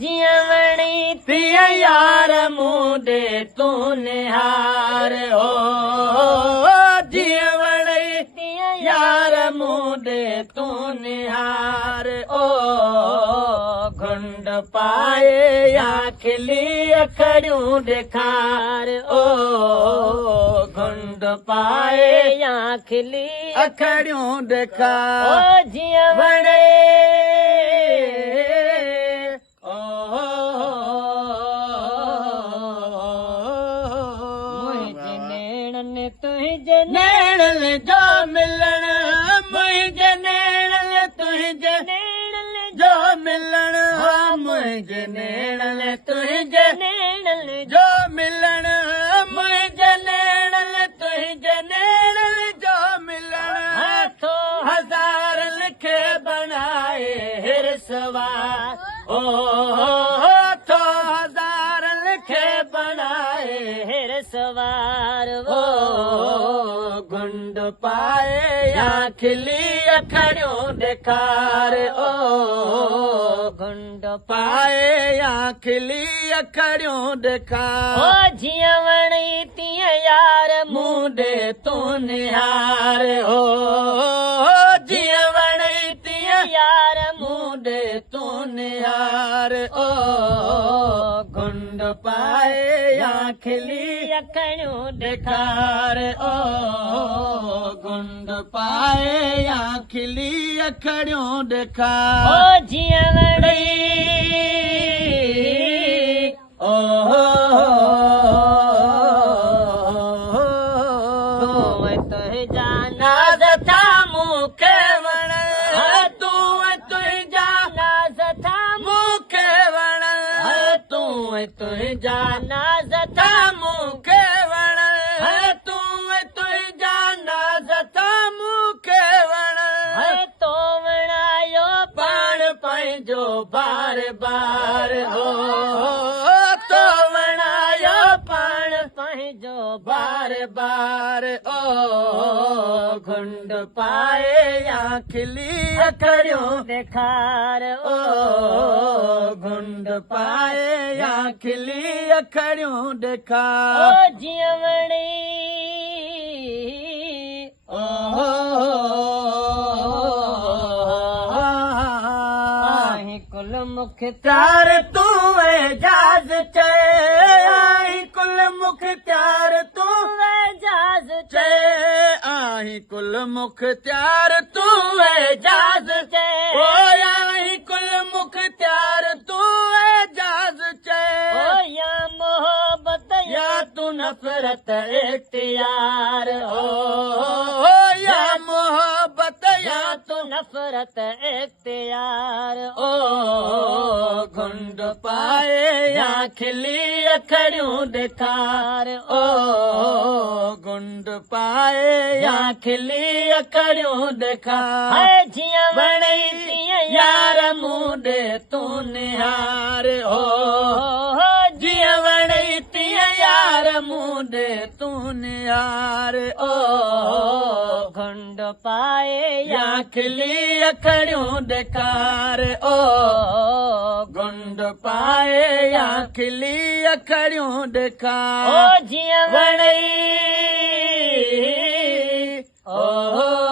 जियां वणी तियां यार मुंडे तू निहार ओ जियां वणी तियां यार मुंडे तू निहार ओ घुंड पाए या खिली अखड़ियूं ॾेखार ओ घुंड पाए या खिली अखड़ियूं ॾेखार ओ जियां वणे तुझे नैणल जो मिलण मुंहिंजे नैणल तुझे नैणल जो मिलण मुंहिंजे नैणल तुझे नैणल जो मिलण मुंहिंजे नैणल तुझे नैणल जो मिलण हाथो हज़ार लिखे बनाए हिरसवार ओ हाथो हज़ार लिखे बनाए हिरसवार वो गुंड पाए या खिली अखड़ियूं ॾेखार ओ गुंड पाए या खिली अखड़ियूं ॾेखार ओ जियां वणी तियां यार मुंडे तू निहार ओ जियां वणी तियां यार मुंडे तू निहार ओ गुंड पाए या खिली अखड़ियूं ॾेखार ओ गुंड पाए या खिली अखड़ियूं ॾेखार ओ जियां वणी ओ तुंहिंजा नाज़ था मूंखे वण तूं तुंहिंजा नाज़ था मूंखे वण तूं तुंहिंजा नाज़ था मूंखे वण तूं तुंहिंजा नाज़ था मूंखे वण तो वणायो पाण पंहिंजो बार बार हो तो वणायो पाण पंहिंजो बार बार ओ घुंड पाए या खिली अखड़ियूं ॾेखार ओ घुंड पाए या खिली अखड़ियूं ॾेखार ओ जियां वणी ओ कुल मुख्तार तू एजाज़ चए आई कुल मुख्तार तू एजाज़ चए आई कुल मुख्तार तू एजाज़ चए ओ आई कुल मुख्तार तू एजाज़ चए ओ या मोहब्बत या तू नफरत इख्तियार ओ या मोहब्बत या तू नफरत इख्तियार ओ घुंड पाए या खिली अखड़ियूं ॾेखार ओ घुंड पाए या खिली अखड़ियूं ॾेखार जियां वणी तियां यार मुंडे तू निहार ओ जियां वणी तियां यार मुंडे तू निहार ओ घुंड पाए या खिली अखड़ियूं ॾेखार ओ घुंड पाए या खिली अखड़ियूं ॾेखार ओ जियां वणी ओ